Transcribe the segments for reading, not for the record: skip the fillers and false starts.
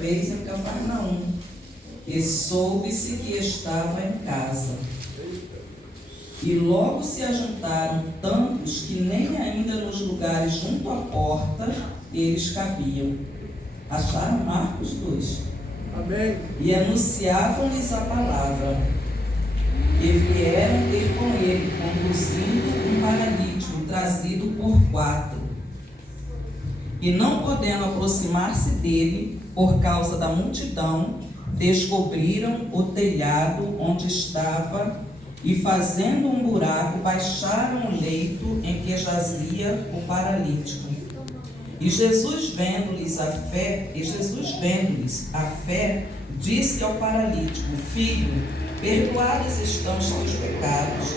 vez em Cafarnaum, e soube-se que estava em casa. E logo se ajuntaram tantos que nem ainda nos lugares junto à porta eles cabiam. Acharam Marcos 2. Amém. E anunciavam-lhes a palavra. E vieram ter com ele, conduzindo um paralítico trazido por 4. E não podendo aproximar-se dele, por causa da multidão, descobriram o telhado onde estava e, fazendo um buraco, baixaram o leito em que jazia o paralítico. E Jesus vendo-lhes a fé, disse ao paralítico: Filho, perdoados estão os teus pecados.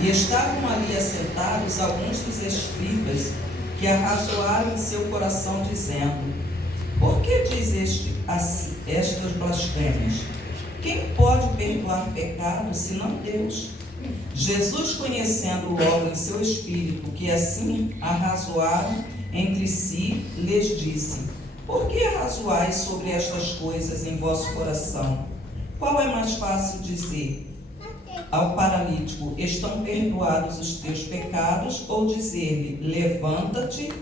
E estavam ali assentados alguns dos escribas, que arrazoaram em seu coração, dizendo: Por que diz estas blasfêmias? Quem pode perdoar pecados, senão Deus? Jesus, conhecendo logo em seu espírito que assim arrazoaram entre si, lhes disse: Por que arrazoais sobre estas coisas em vosso coração? Qual é mais fácil dizer ao paralítico: estão perdoados os teus pecados, ou dizer-lhe: levanta-te,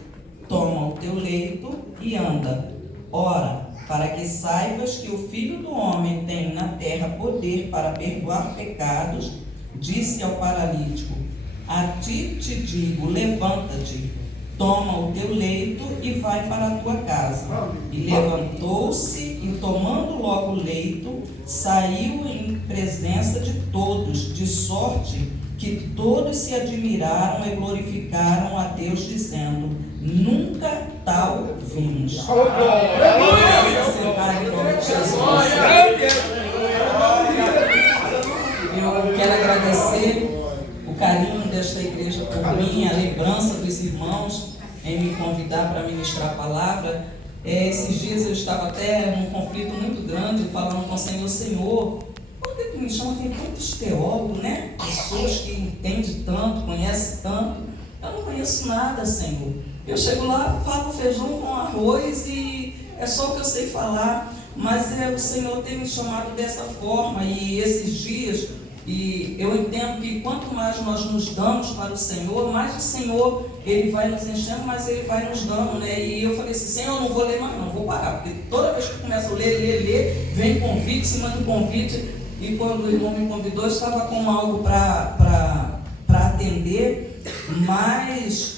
toma o teu leito e anda? Ora, para que saibas que o Filho do Homem tem na terra poder para perdoar pecados, disse ao paralítico: a ti te digo, levanta-te, toma o teu leito e vai para a tua casa. E levantou-se e, tomando logo o leito, saiu em presença de todos, de sorte que todos se admiraram e glorificaram a Deus, dizendo: nunca tal vimos. Sentar em nome de Jesus. Eu quero agradecer o carinho desta igreja por mim, a lembrança dos irmãos em me convidar para ministrar a palavra. Esses dias eu estava até num conflito muito grande, falando com o Senhor: Senhor, por que tu me chama? Tem tantos teólogos, né? Pessoas que entendem tanto, conhecem tanto. Eu não conheço nada, Senhor. Eu chego lá, falo feijão com arroz e é só o que eu sei falar. Mas o Senhor tem me chamado dessa forma, e esses dias, e eu entendo que quanto mais nós nos damos para o Senhor, mais o Senhor, Ele vai nos enchendo, mas Ele vai nos dando, né? E eu falei assim: Senhor, eu não vou ler mais não, vou parar, porque toda vez que eu começo a ler, vem convite, se manda um convite. E quando o irmão me convidou, eu estava com algo para atender, mas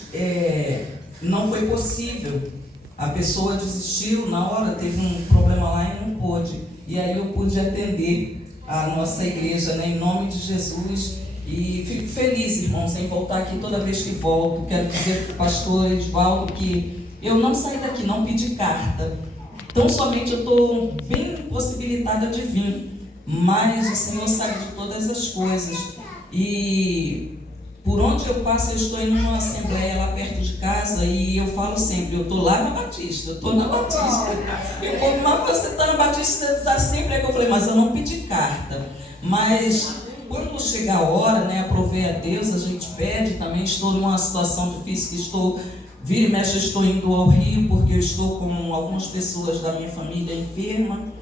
não foi possível. A pessoa desistiu na hora, teve um problema lá e não pôde. E aí eu pude atender a nossa igreja, né, em nome de Jesus. E fico feliz, irmãos, em voltar aqui toda vez que volto. Quero dizer para o pastor Edvaldo que eu não saí daqui, não pedi carta. Então somente eu estou bem possibilitada de vir. Mas o Senhor sabe de todas as coisas. E por onde eu passo, eu estou em uma assembleia lá perto de casa, e eu falo sempre: eu estou lá na Batista, eu estou na Batista. Eu falo: mas você está na Batista, você está sempre aqui. Eu falei: mas eu não pedi carta. Mas quando chegar a hora, né, aprovei a Deus, a gente pede. Também estou numa situação difícil, que vira e mexe, estou indo ao Rio, porque eu estou com algumas pessoas da minha família enferma.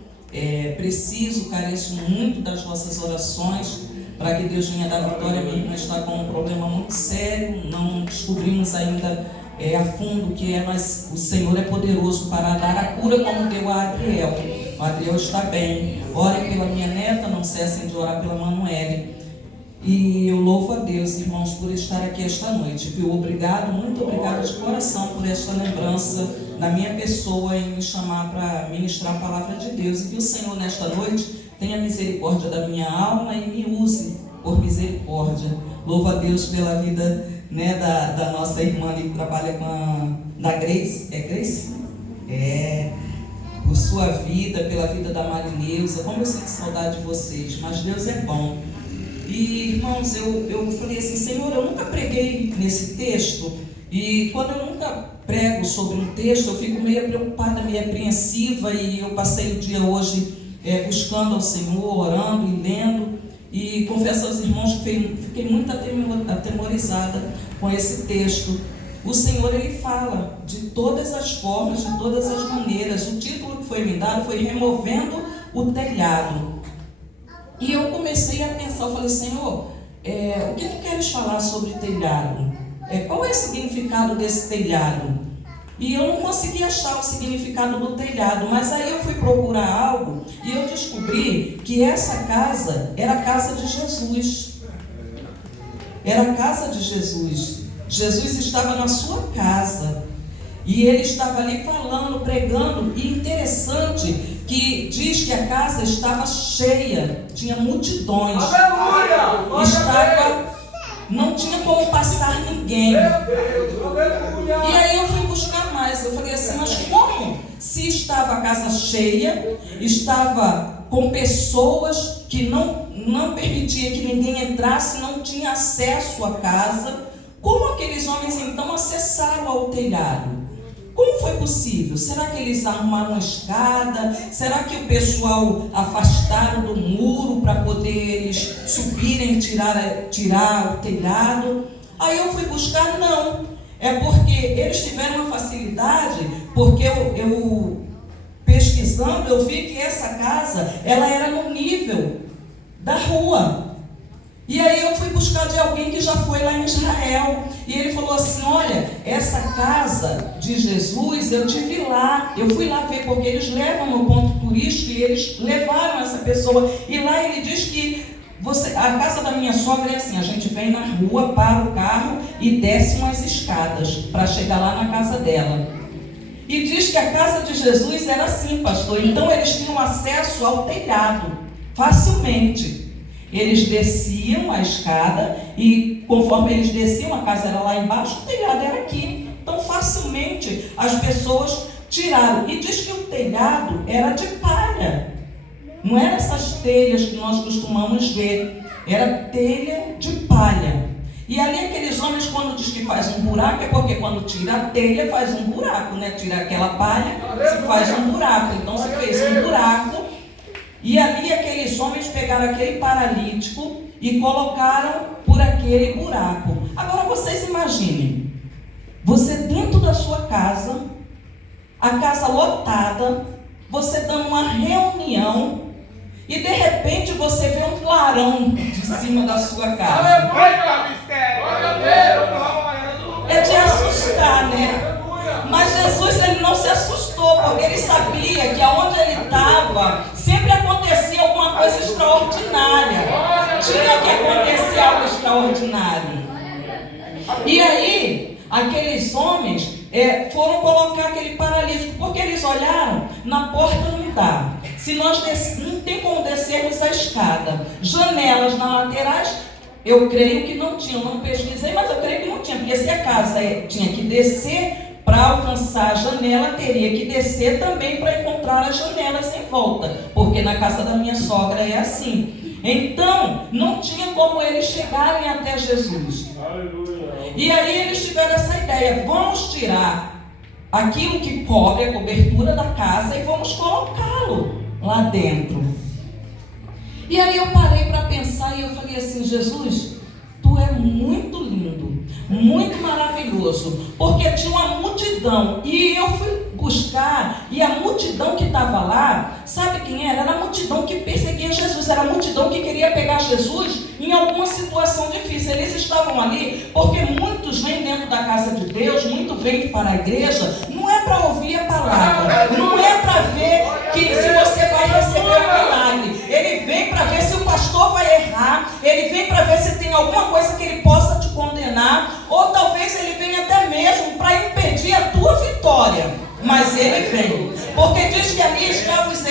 Careço muito das vossas orações, para que Deus venha dar vitória. Minha irmã está com um problema muito sério, não descobrimos ainda a fundo o que é, mas o Senhor é poderoso para dar a cura, como deu a Adriel. O Adriel está bem. Orem pela minha neta, não cessem de orar pela Manuele. E eu louvo a Deus, irmãos, por estar aqui esta noite, viu? Obrigado, muito obrigado de coração por esta lembrança da minha pessoa em me chamar para ministrar a palavra de Deus. E que o Senhor, nesta noite, tenha misericórdia da minha alma e me use por misericórdia. Louvo a Deus pela vida, né, da nossa irmã que trabalha da Grace. É Grace? Por sua vida, pela vida da Marineusa. Como eu sinto saudade de vocês, mas Deus é bom. E, irmãos, eu falei assim: Senhor, eu nunca preguei nesse texto, e quando eu nunca prego sobre um texto, eu fico meio preocupada, meio apreensiva, e eu passei o dia hoje buscando ao Senhor, orando e lendo, e confesso aos irmãos que fiquei muito atemorizada com esse texto, o Senhor, Ele fala de todas as formas, de todas as maneiras. O título que foi me dado foi Removendo o Telhado. E eu comecei a pensar, eu falei, Senhor, o que tu queres falar sobre telhado? Qual é o significado desse telhado? E eu não consegui achar o significado do telhado, mas aí eu fui procurar algo e eu descobri que essa casa era a casa de Jesus. Era a casa de Jesus. Jesus estava na sua casa e ele estava ali falando, pregando, e interessante que diz que a casa estava cheia, tinha multidões. Aleluia! Não tinha como passar ninguém. E aí eu fui buscar mais. Eu falei assim, mas como? Se estava a casa cheia, estava com pessoas que não permitia que ninguém entrasse, não tinha acesso à casa, como aqueles homens então acessaram ao telhado? Como foi possível? Será que eles arrumaram uma escada? Será que o pessoal afastaram do muro para poder eles subirem e tirar o telhado? Aí eu fui buscar, não. É porque eles tiveram uma facilidade, porque eu pesquisando, eu vi que essa casa, ela era no nível da rua. E aí eu fui buscar de alguém que já foi lá em Israel. E ele falou assim, olha, essa casa de Jesus, eu tive lá. Eu fui lá ver, porque eles levam no ponto turístico e eles levaram essa pessoa. E lá ele diz que a casa da minha sogra é assim, a gente vem na rua, para o carro e desce umas escadas para chegar lá na casa dela. E diz que a casa de Jesus era assim, pastor. Então eles tinham acesso ao telhado, facilmente. Eles desciam a escada e conforme eles desciam, a casa era lá embaixo, o telhado era aqui. Então facilmente as pessoas tiraram. E diz que o telhado era de palha. Não eram essas telhas que nós costumamos ver. Era telha de palha. E ali aqueles homens, quando diz que faz um buraco, é porque quando tira a telha faz um buraco, né? Tira aquela palha, se faz um buraco. Então se fez um buraco. E ali aqueles homens pegaram aquele paralítico e colocaram por aquele buraco. Agora vocês imaginem, você dentro da sua casa, a casa lotada, você dando uma reunião e de repente você vê um clarão de cima da sua casa. É de assustar, né? Mas Jesus, ele não se assustou, porque ele sabia que aonde ele estava sempre acontecia alguma coisa extraordinária. Tinha que acontecer algo extraordinário. E aí, aqueles homens foram colocar aquele paralítico, porque eles olharam, na porta não dá. Se nós não tem como descermos a escada, janelas nas laterais, eu creio que não tinha, eu não pesquisei, mas eu creio que não tinha, porque se a casa tinha que descer para alcançar a janela, teria que descer também para encontrar as janelas em volta, porque na casa da minha sogra é assim. Então, não tinha como eles chegarem até Jesus. Aleluia. E aí eles tiveram essa ideia, vamos tirar aquilo que cobre a cobertura da casa e vamos colocá-lo lá dentro. E aí eu parei para pensar e eu falei assim, Jesus, tu é muito lindo, muito maravilhoso, porque tinha uma multidão, e eu fui buscar, e a multidão que estava lá, sabe quem era? Era a multidão que perseguia Jesus, era a multidão que queria pegar Jesus em alguma situação difícil. Eles estavam ali, porque muitos vêm dentro da casa de Deus, muitos vêm para a igreja, não é para ouvir a palavra, não é para ver que se você vai receber um milagre, ele vem para ver se o pastor vai errar, ele vem para ver se tem alguma coisa que ele possa te condenar, ou talvez ele venha até mesmo para impedir a tua vitória. Mas ele vem, porque diz que ali estavam os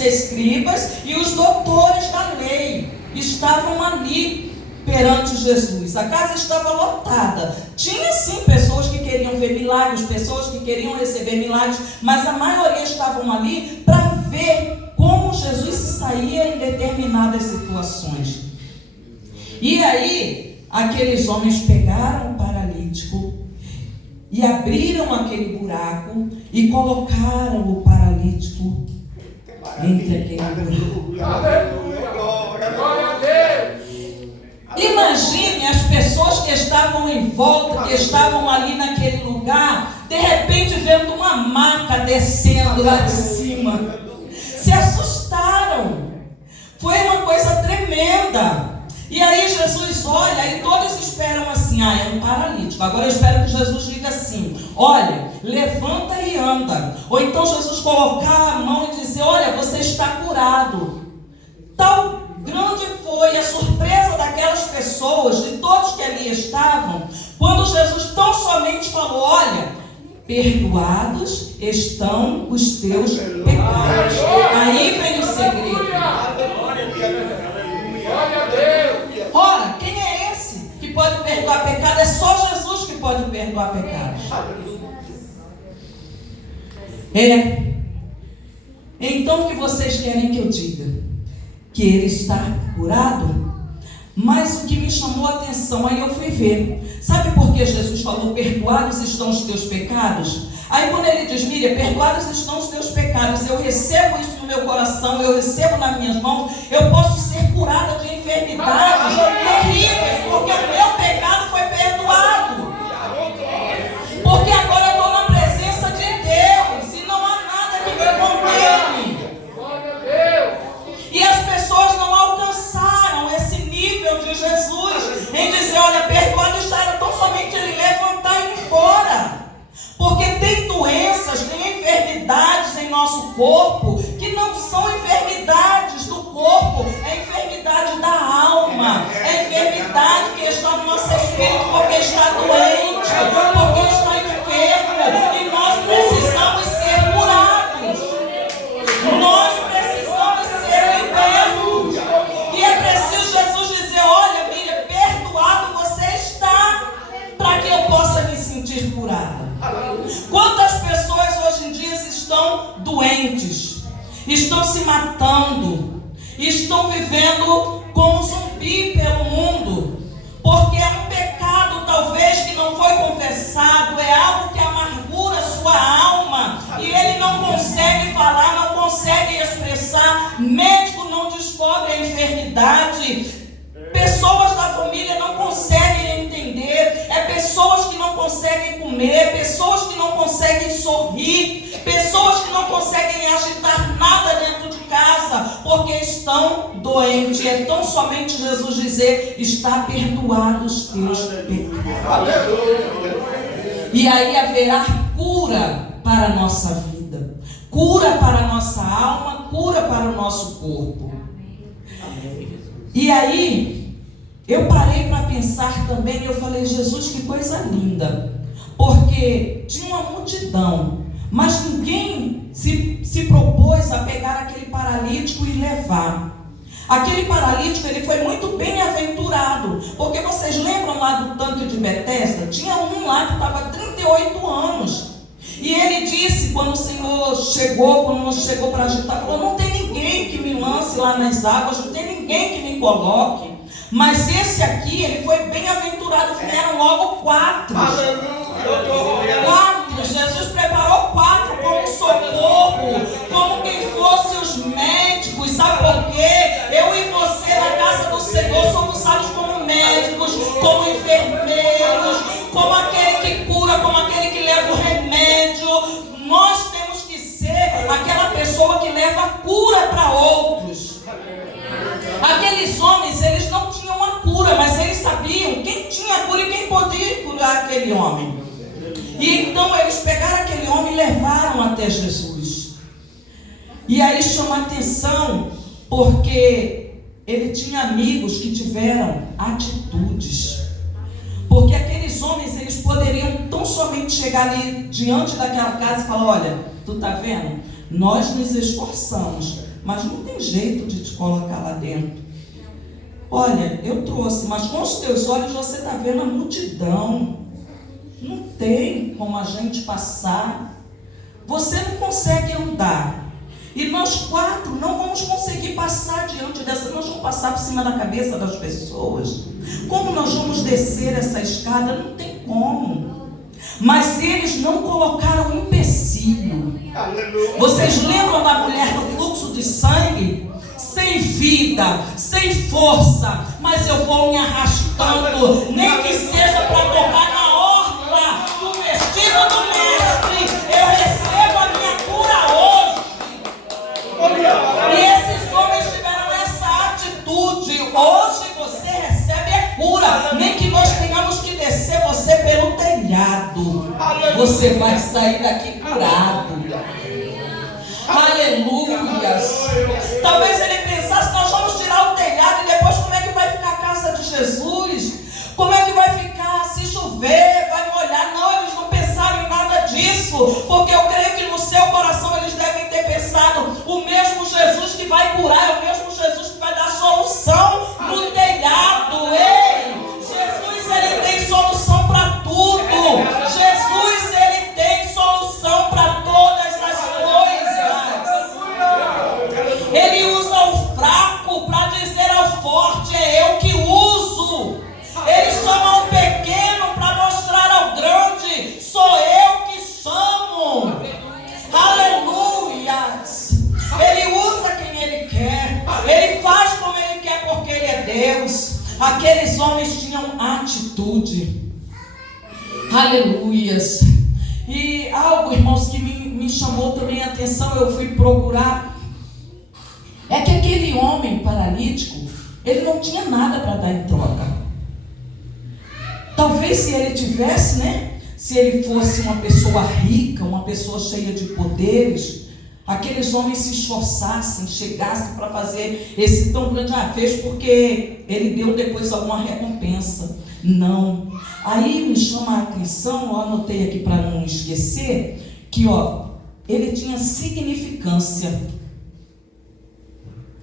escribas e os doutores da lei, estavam ali perante Jesus. A casa estava lotada. Tinha sim pessoas que queriam ver milagres, pessoas que queriam receber milagres, mas a maioria estavam ali para ver como Jesus se saía em determinadas situações. E aí, aqueles homens pegaram o paralítico e abriram aquele buraco e colocaram o paralítico entre aquele buraco. Imagine as pessoas que estavam em volta, que estavam ali naquele lugar, de repente vendo uma maca descendo lá de cima, se assustaram. Foi uma coisa tremenda. E aí Jesus olha e todos esperam assim, é um paralítico. Agora eu espero que Jesus diga assim, olha, levanta e anda. Ou então Jesus colocar a mão e dizer, olha, você está curado. Tal grande foi a surpresa daquelas pessoas, de todos que ali estavam, quando Jesus tão somente falou, olha, perdoados estão os teus pecados. Aí vem o segredo. Ora, quem é esse que pode perdoar pecado? É só Jesus que pode perdoar pecados. Então o que vocês querem que eu diga? Que ele está curado? Mas o que me chamou a atenção, aí eu fui ver. Sabe por que Jesus falou, perdoados estão os teus pecados? Aí quando ele diz, Miriam, perdoados estão os teus pecados, eu recebo isso no meu coração, eu recebo nas minhas mãos, eu posso ser curada de enfermidades terríveis, porque o meu pecado foi perdoado. Porque agora eu estou na presença de Deus, e não há nada que me condene. E as pessoas não alcançaram esse nível de Jesus, em dizer, olha, perdoado está, era tão somente ele levantar e ir embora. Porque tem doenças, tem enfermidades em nosso corpo que não são enfermidades do corpo, é enfermidade da alma, é enfermidade que está no nosso espírito porque está doente, porque está enfermo, e nós precisamos ser curados, nós precisamos ser libertos, e é preciso Jesus dizer, olha, Miriam, perdoado você está, para que eu possa me sentir curada. Quantas pessoas hoje em dia estão doentes, estão se matando, estão vivendo como zumbi pelo mundo, porque é um pecado talvez que não foi confessado, é algo que amargura sua alma, e ele não consegue falar, não consegue expressar, médico não descobre a enfermidade, pessoas da família não conseguem entender, é pessoas que não conseguem comer, pessoas que não conseguem sorrir, pessoas que não conseguem agitar nada dentro de casa, porque estão doentes. É tão somente Jesus dizer, está perdoado os teus pecados. E aí haverá cura para a nossa vida, cura para a nossa alma, cura para o nosso corpo. E aí eu parei para pensar também, eu falei, Jesus, que coisa linda, porque tinha uma multidão, mas ninguém se propôs a pegar aquele paralítico e levar. Aquele paralítico, ele foi muito bem-aventurado, porque vocês lembram lá do tanque de Betesda? Tinha um lá que estava há 38 anos, e ele disse, quando o Senhor chegou para agitar, falou, não tem ninguém que me lance lá nas águas, não tem ninguém que me coloque. Mas esse aqui, ele foi bem-aventurado, vieram logo 4. Jesus preparou 4 como socorro, como quem fosse os médicos. Sabe por quê? Eu e você na casa do Senhor somos usados como médicos, como enfermeiros, como aquele que cura, como aquele que leva o remédio. Nós temos que ser aquela pessoa que leva cura para outros. Aqueles homens, eles não tinham a cura, mas eles sabiam quem tinha a cura e quem podia curar aquele homem. E então eles pegaram aquele homem e levaram até Jesus. E aí chama a atenção, porque ele tinha amigos que tiveram atitudes. Porque aqueles homens, eles poderiam tão somente chegar ali diante daquela casa e falar, olha, tu tá vendo? Nós nos esforçamos, mas não tem jeito de te colocar lá dentro. Olha, eu trouxe, mas com os teus olhos você está vendo a multidão. Não tem como a gente passar. Você não consegue andar. E nós 4 não vamos conseguir passar diante dessa. Nós vamos passar por cima da cabeça das pessoas. Como nós vamos descer essa escada? Não tem como. Mas eles não colocaram empecilho. Vocês lembram da mulher do fluxo de sangue? Sem vida, sem força, mas eu vou me arrastando, nem que seja para tocar na orla do vestido do mestre. Eu recebo a minha cura hoje. E esses homens tiveram essa atitude. Hoje você recebe a cura, nem que nós tenhamos que descer você pelo telhado, você vai sair daqui curado. Aleluias. Talvez ele pensasse: nós vamos tirar o telhado e depois como é que vai ficar a casa de Jesus? Como é que vai ficar se chover, vai molhar? Não, eles não pensaram em nada disso, porque eu creio que no seu coração eles devem ter pensado: o mesmo Jesus que vai curar é o mesmo Jesus que vai dar solução no telhado. Ei, Jesus, ele tem solução para tudo. Jesus, ele tem solução para todas as coisas. Ele usa o fraco para dizer ao forte: é eu que uso. Ele chama o pequeno para mostrar ao grande: sou eu que chamo. Aleluia. Ele usa quem ele quer, ele faz como ele quer, porque ele é Deus. Aqueles homens tinham atitude. Aleluias. E algo, irmãos, que me chamou também a atenção, eu fui procurar, é que aquele homem paralítico, ele não tinha nada para dar em troca. Talvez se ele tivesse, se ele fosse uma pessoa rica, uma pessoa cheia de poderes, aqueles homens se esforçassem, chegassem para fazer esse tão grande fez porque ele deu depois alguma recompensa. Não. Aí me chama a atenção, eu anotei aqui para não esquecer, que ele tinha significância.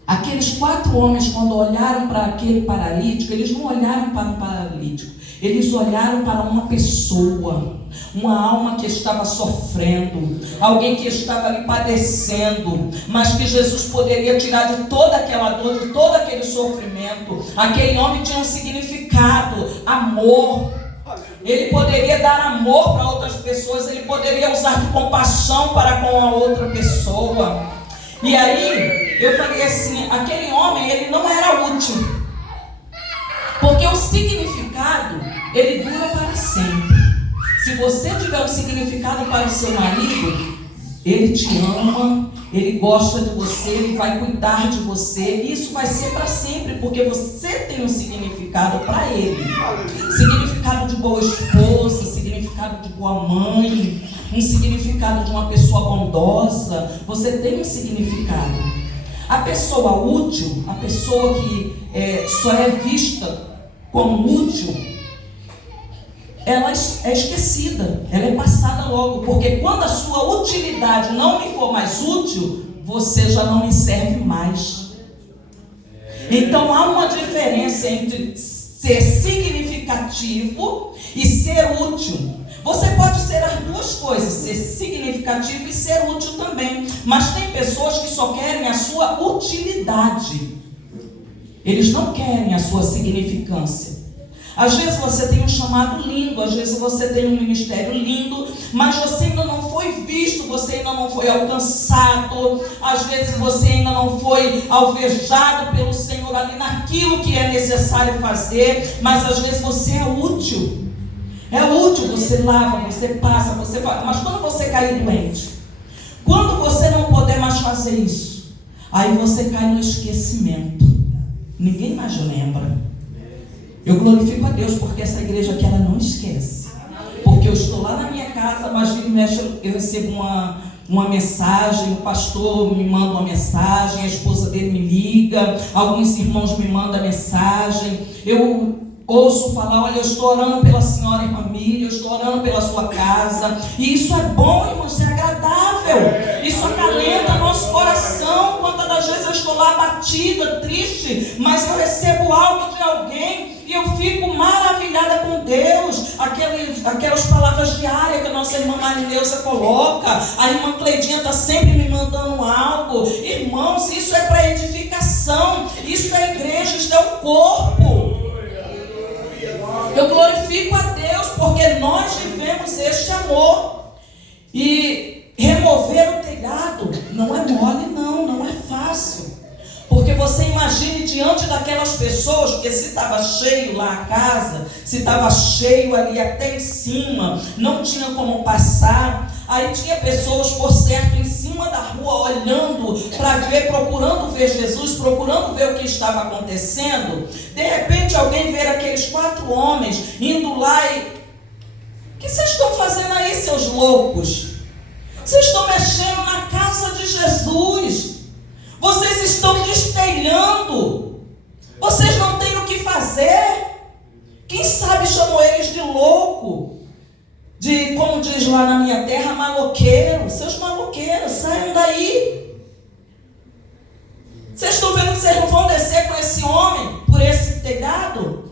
Aqueles 4 homens, quando olharam para aquele paralítico, eles não olharam para um paralítico, eles olharam para uma pessoa, uma alma que estava sofrendo, alguém que estava ali padecendo, mas que Jesus poderia tirar de toda aquela dor, de todo aquele sofrimento. Aquele homem tinha um significado: amor. Ele poderia dar amor para outras pessoas, ele poderia usar de compaixão para com a outra pessoa. E aí eu falei assim: aquele homem, ele não era útil, porque o significado, ele dura para sempre. Se você tiver um significado para o seu marido, ele te ama, ele gosta de você, ele vai cuidar de você. Isso vai ser para sempre, porque você tem um significado para ele. Significado de boa esposa, significado de boa mãe, um significado de uma pessoa bondosa. Você tem um significado. A pessoa útil, a pessoa que só é vista como útil, ela é esquecida, ela é passada logo, porque quando a sua utilidade não me for mais útil, você já não me serve mais. Então há uma diferença entre ser significativo e ser útil. Você pode ser as duas coisas, ser significativo e ser útil também, mas tem pessoas que só querem a sua utilidade, eles não querem a sua significância. Às vezes você tem um chamado lindo, às vezes você tem um ministério lindo, mas você ainda não foi visto, você ainda não foi alcançado, às vezes você ainda não foi alvejado pelo Senhor ali naquilo que é necessário fazer, mas às vezes você é útil. É útil, você lava, você passa, você faz, mas quando você cair doente, quando você não puder mais fazer isso, aí você cai no esquecimento, ninguém mais lembra. Eu glorifico a Deus porque essa igreja aqui, ela não esquece. Porque eu estou lá na minha casa, mas vira e mexe, eu recebo uma mensagem, o pastor me manda uma mensagem, a esposa dele me liga, alguns irmãos me mandam mensagem, eu ouço falar: olha, eu estou orando pela senhora irmã Miriam, eu estou orando pela sua casa. E isso é bom, irmão, isso é agradável, isso acalenta nosso coração. Quantas das vezes eu estou lá abatida, triste, mas eu recebo algo de alguém e eu fico maravilhada com Deus. Aquelas palavras diárias que a nossa irmã Marineusa coloca, a irmã Cleidinha está sempre me mandando algo. Irmãos, isso é para edificação, isso é igreja, isso é um corpo. Eu glorifico a Deus porque nós vivemos este amor. E remover o telhado não é mole, não é fácil. Porque você imagine diante daquelas pessoas, porque se estava cheio lá a casa, se estava cheio ali até em cima, não tinha como passar. Aí tinha pessoas, por certo, em cima da rua, olhando para ver, procurando ver Jesus, procurando ver o que estava acontecendo. De repente alguém vê aqueles 4 homens indo lá e... O que vocês estão fazendo aí, seus loucos? Vocês estão mexendo na casa de Jesus. Vocês estão destelhando. Vocês não têm o que fazer. Quem sabe chamou eles de louco. De, como diz lá na minha terra, maloqueiro. Seus maloqueiros, saiam daí. Vocês estão vendo que vocês não vão descer com esse homem por esse telhado?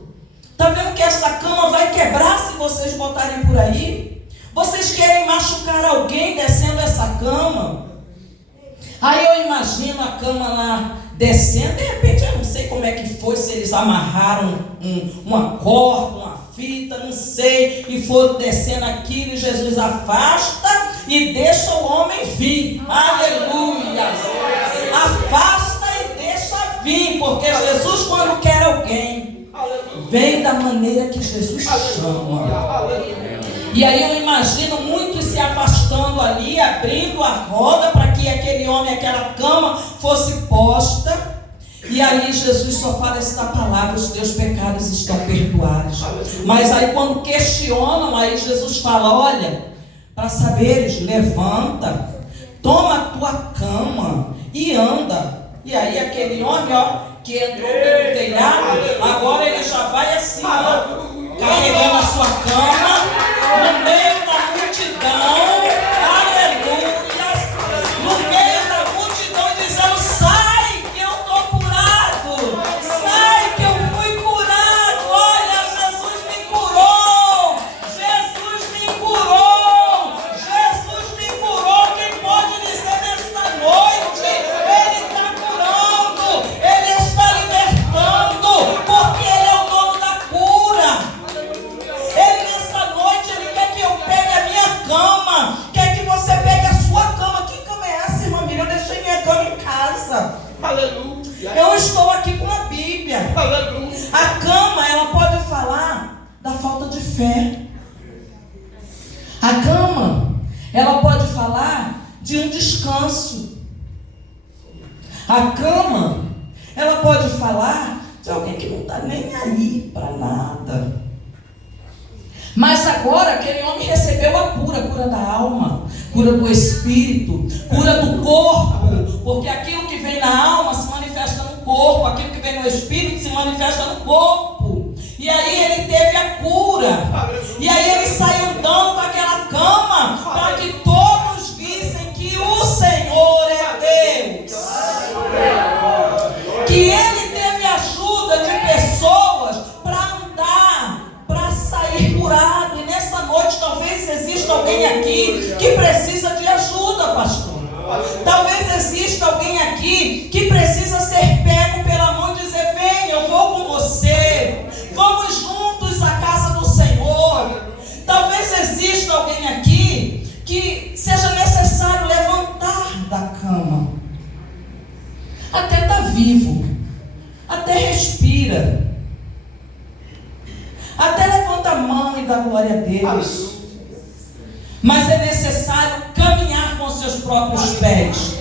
Está vendo que essa cama vai quebrar se vocês botarem por aí? Vocês querem machucar alguém descendo essa cama? Aí eu imagino a cama lá descendo. De repente eu não sei como é que foi, se eles amarraram uma corda, uma fita, não sei, e foram descendo aquilo, e Jesus afasta e deixa o homem vir. Aleluia! Afasta e deixa vir, porque Jesus, quando quer alguém, vem da maneira que Jesus chama. E aí eu imagino muitos se afastando ali, abrindo a roda para que aquele homem, aquela cama fosse posta. E ali Jesus só fala esta palavra: os teus pecados estão perdoados. Mas aí quando questionam, aí Jesus fala: olha, para saberes, levanta, toma a tua cama e anda. E aí aquele homem, que entrou pelo telhado, agora ele já vai assim, carregando a sua cama, no meio da multidão, aleluia, no meio da multidão, dizendo: sai que eu estou curado, sai que eu fui curado, olha, Jesus me curou, Jesus me curou, Jesus me curou. Quem pode dizer nesta noite: Ele está curando, Ele está libertando, porque Ele é o dono da cura. Ele nessa noite, Ele quer que eu pegue a minha cama, quer que você pegue a sua cama. Que cama é essa, irmã Miriam? Eu deixei minha cama em casa. Aleluia. Eu estou aqui com a Bíblia. Aleluia. A cama, ela pode falar da falta de fé. A cama, ela pode falar de um descanso. A cama, ela pode falar de alguém que não está nem aí para nada. Mas agora aquele homem recebeu a cura da alma, cura do espírito, cura do corpo, porque aquilo que vem na alma se manifesta no corpo, aquilo que vem no espírito se manifesta no corpo. E aí ele teve a cura, e aí ele saiu andando com aquela cama, para que todos vissem que o Senhor é Deus, que ele teve ajuda de pessoas para andar, para sair curado. E nessa noite talvez exista alguém aqui que precisa de ajuda, pastor. Talvez exista alguém aqui que precisa ser pego pela mão e dizer: vem, eu vou com você, vamos juntos à casa do Senhor. Talvez exista alguém aqui que seja necessário levantar da cama. Até está vivo, até respira, até levanta a mão e dá glória a Deus. Mas é necessário caminhar com seus próprios pés.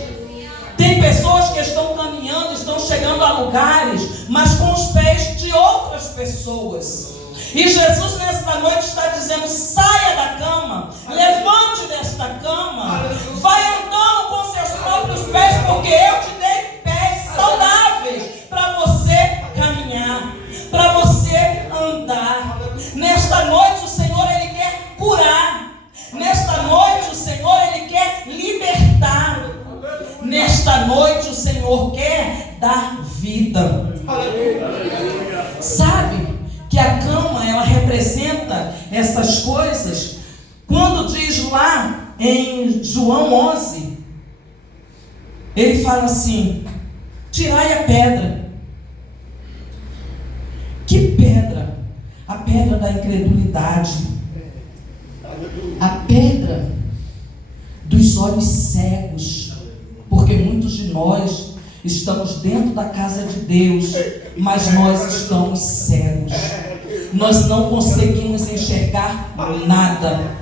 Tem pessoas que estão caminhando, estão chegando a lugares, mas com os pés de outras pessoas. E Jesus nesta noite está dizendo: saia da cama, levante desta cama, vai andando com seus próprios pés, porque eu te dei pés saudáveis para você caminhar, para você andar. Nesta noite o Senhor, Ele quer curar. Nesta noite o Senhor, Ele quer libertar. Nesta noite o Senhor quer dar vida. Sabe que a cama, ela representa essas coisas? Quando diz lá em João 11, ele fala assim: tirai a pedra. Que pedra? A pedra da incredulidade, a pedra dos olhos cegos, porque muitos de nós Estamos dentro da casa de Deus, mas nós estamos cegos. Nós não conseguimos enxergar nada.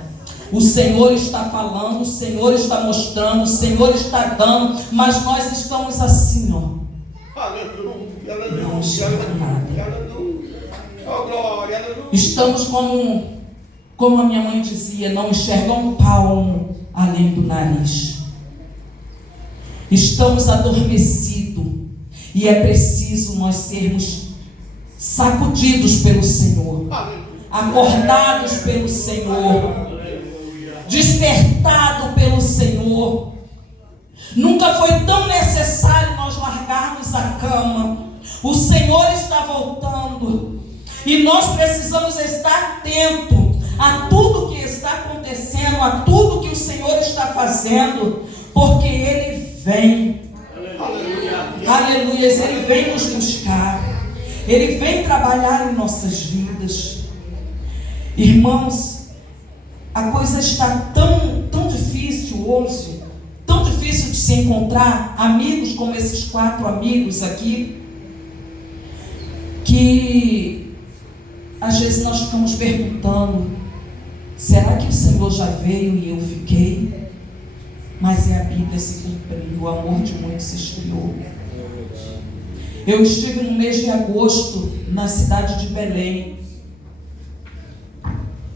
O Senhor está falando, o Senhor está mostrando, o Senhor está dando, mas nós estamos assim, ó. Não enxergamos nada. Estamos como a minha mãe dizia, não enxerga um palmo além do nariz. Estamos adormecidos e é preciso nós sermos sacudidos pelo Senhor, acordados pelo Senhor, despertados pelo Senhor. Nunca foi tão necessário nós largarmos a cama. O Senhor está voltando e nós precisamos estar atentos a tudo que está acontecendo, a tudo que o Senhor está fazendo, porque Ele vem. Aleluia. Ele vem nos buscar, Ele vem trabalhar em nossas vidas. Irmãos, a coisa está tão difícil hoje, tão difícil de se encontrar amigos como esses 4 amigos aqui, que às vezes nós ficamos perguntando: será que o Senhor já veio e eu fiquei? Mas a Bíblia se cumpriu, o amor de muitos se esfriou. Eu estive no mês de agosto na cidade de Belém.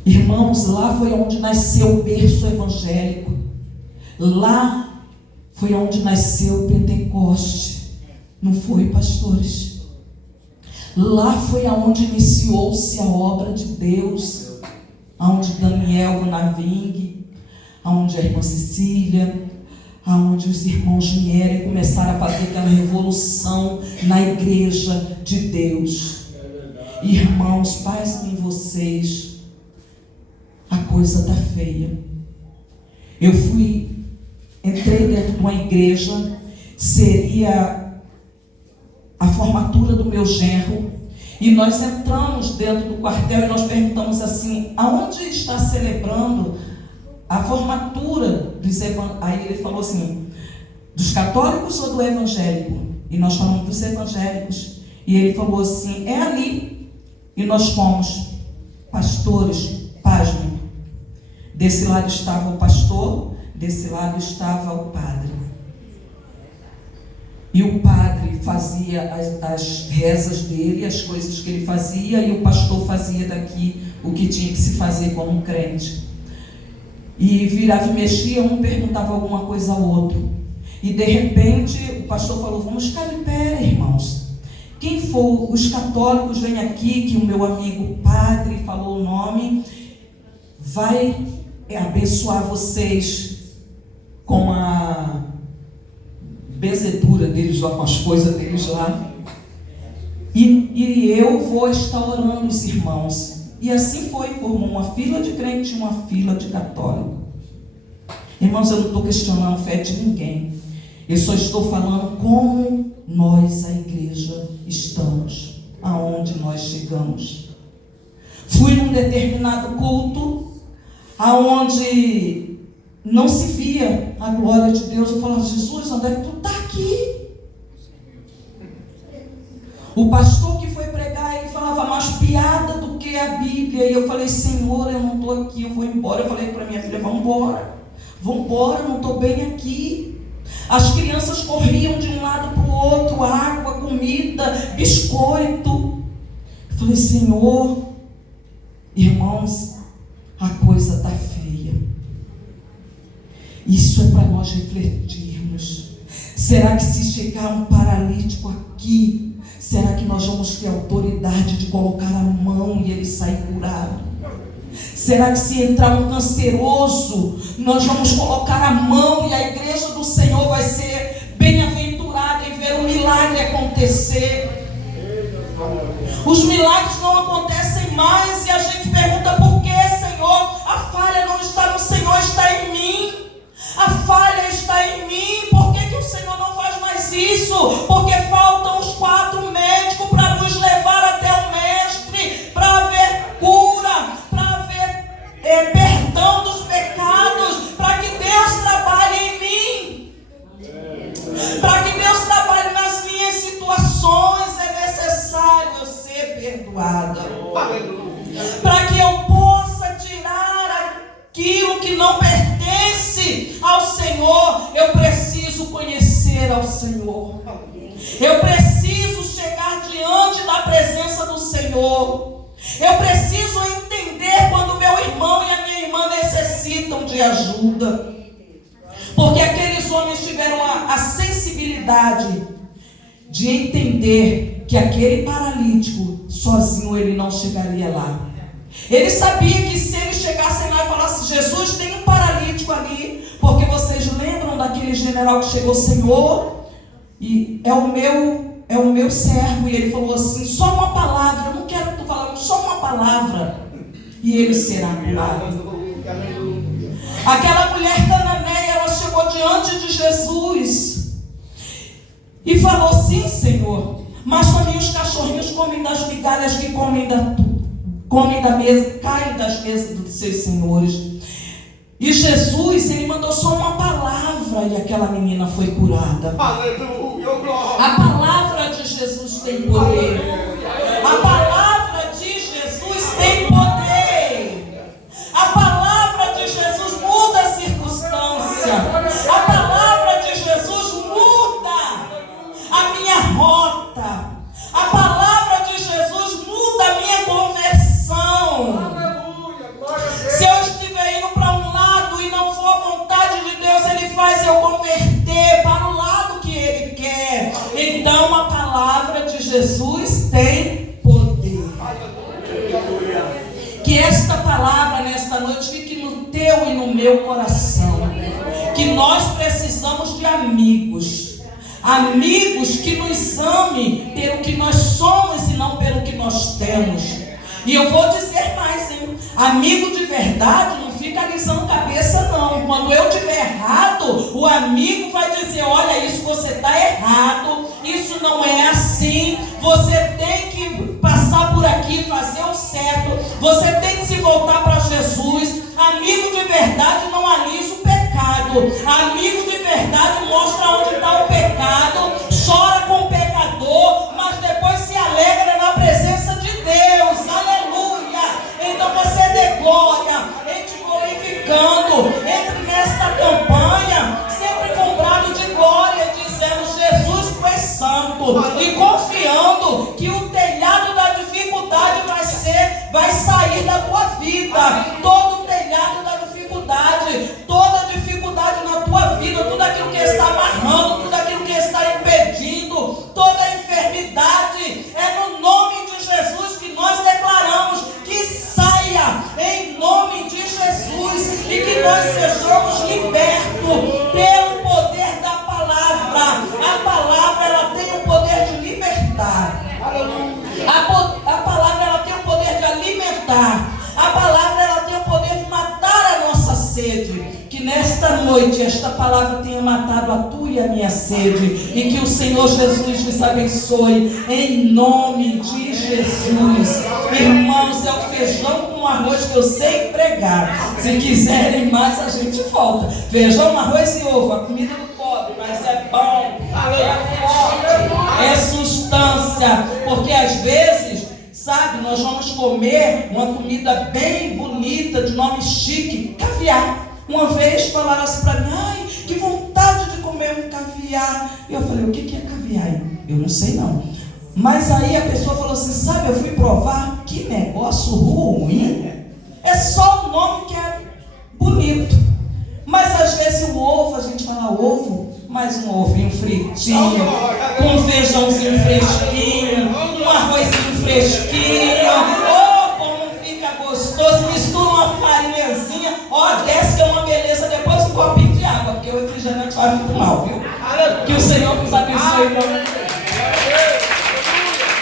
Irmãos, lá foi onde nasceu o berço evangélico. Lá foi onde nasceu o Pentecoste. Não foi, pastores? Lá foi aonde iniciou-se a obra de Deus, aonde Daniel Naving, aonde a irmã Cecília, aonde os irmãos vieram e começaram a fazer aquela revolução na igreja de Deus. Irmãos, paz em vocês, a coisa está feia. Eu entrei dentro de uma igreja, seria a formatura do meu genro, e nós entramos dentro do quartel e nós perguntamos assim: aonde está celebrando a formatura dos evangélicos? Aí ele falou assim: dos católicos ou do evangélico? E nós falamos dos evangélicos. E ele falou assim: é ali. E nós fomos. Pastores, pasmem, desse lado estava o pastor, desse lado estava o padre. E o padre fazia as rezas dele, as coisas que ele fazia, e o pastor fazia daqui o que tinha que se fazer como crente. E virava e mexia, um perguntava alguma coisa ao outro. E de repente o pastor falou: vamos ficar de pé, irmãos. Quem for, os católicos, vem aqui, que o meu amigo padre falou o nome, vai abençoar vocês com a benzedura deles lá, com as coisas deles lá. E eu vou estar orando os irmãos. E assim foi, formou uma fila de crente e uma fila de católico. Irmãos, eu não estou questionando a fé de ninguém. Eu só estou falando como nós, a igreja, estamos, aonde nós chegamos. Fui num determinado culto, aonde não se via a glória de Deus. Eu falava: Jesus, onde é que tu está aqui? O pastor que foi pregar, ele falava mais piada do que a Bíblia. E eu falei: Senhor, eu não estou aqui, eu vou embora. Eu falei para minha filha: vamos embora, eu não estou bem aqui. As crianças corriam de um lado para o outro, água, comida, biscoito. Eu falei: Senhor, irmãos, a coisa está feia. Isso é para nós refletirmos. Será que se chegar um paralítico aqui, será que nós vamos ter autoridade de colocar a mão e ele sair curado? Será que se entrar um canceroso, nós vamos colocar a mão e a igreja do Senhor vai ser bem-aventurada em ver um milagre acontecer? Os milagres não acontecem mais e a gente pergunta: por que, Senhor? A falha não está no Senhor, está em mim. A falha está em mim. Por que o Senhor não faz mais isso? Porque faltam os 4 médicos para nos levar até o Mestre, para ver cura, para ver perdão dos pecados, para que Deus trabalhe em mim, para que Deus trabalhe na perdoada. Para que eu possa tirar aquilo que não pertence ao Senhor, eu preciso conhecer ao Senhor. Eu preciso chegar diante da presença do Senhor. Eu preciso entender quando meu irmão e a minha irmã necessitam de ajuda. Porque aqueles homens tiveram a sensibilidade de entender que aquele paralítico, sozinho, ele não chegaria lá. Ele sabia que se eles chegassem lá e falassem: Jesus, tem um paralítico ali, porque vocês lembram daquele general que chegou: Senhor, e é o meu servo, e ele falou assim: só uma palavra, eu não quero que tu fale, só uma palavra, e ele será curado. Aquela mulher cananeia, ela chegou diante de Jesus e falou: sim, Senhor, mas também os cachorrinhos comem das migalhas que comem da mesa, caem das mesas dos seus senhores. E Jesus, ele mandou só uma palavra e aquela menina foi curada. A palavra de Jesus tem poder. A palavra de Jesus tem poder. A palavra de Jesus muda a circunstância. A palavra de Jesus muda a minha rota. A palavra de Jesus muda a minha conversão. Se eu estiver indo para um lado e não for a vontade de Deus, Ele faz eu converter para o lado que Ele quer. Então a palavra de Jesus tem poder. Que esta palavra nesta noite fique no teu e no meu coração. Que nós precisamos de amigos. Amigos que nos amem pelo que nós somos e não pelo que nós temos. E eu vou dizer mais, hein? Amigo de verdade não fica alisando cabeça, não. Quando eu estiver errado, o amigo vai dizer: olha, isso você está errado, isso não é assim, você tem que passar por aqui, fazer o certo, você tem que se voltar para Jesus. Amigo de verdade não alisa o pecado. Amigo de verdade mostra onde está o pecado, chora com o pecador, mas depois se alegra na presença de Deus. Aleluia! Então você dê glória, entre glorificando, entre nesta campanha, sempre com brado de glória, dizendo: Jesus, tu és santo, e confiando que o telhado da dificuldade vai sair da tua vida. Todo o telhado da dificuldade, toda dificuldade na tua vida, tudo aquilo que está amarrando, tudo aquilo que está impedindo, toda enfermidade, é no nome de Jesus que nós declaramos que saia, em nome de Jesus, e que nós sejamos libertos pelo poder da palavra. A palavra, ela tem o poder de libertar. A palavra, ela tem o poder de alimentar. A palavra, ela tem o poder de matar a nossa sede. Que nesta noite esta palavra tenha matado a tua e a minha sede, e que o Senhor Jesus nos abençoe em nome de Jesus. Irmãos, é o feijão com arroz que eu sei pregar. Se quiserem mais, a gente volta. Feijão, arroz e ovo, a comida do pobre, mas é bom, é forte, é substância. Porque às vezes, sabe, nós vamos comer uma comida bem bonita, de nome chique, caviar. Uma vez falaram assim para mim: ai, que vontade de comer um caviar. E eu falei: o que é caviar? Eu não sei não. Mas aí a pessoa falou assim: sabe, eu fui provar, que negócio ruim. É só o nome que é bonito. Mas às vezes o ovo, a gente fala ovo, mas um ovinho fritinho, com um feijãozinho fresquinho, um arrozinho fresquinho, oh, como fica gostoso, mistura uma farinhazinha, ó, desce que é uma beleza, depois um copinho de água, porque o refrigerante faz muito mal, viu? Que o Senhor nos abençoe.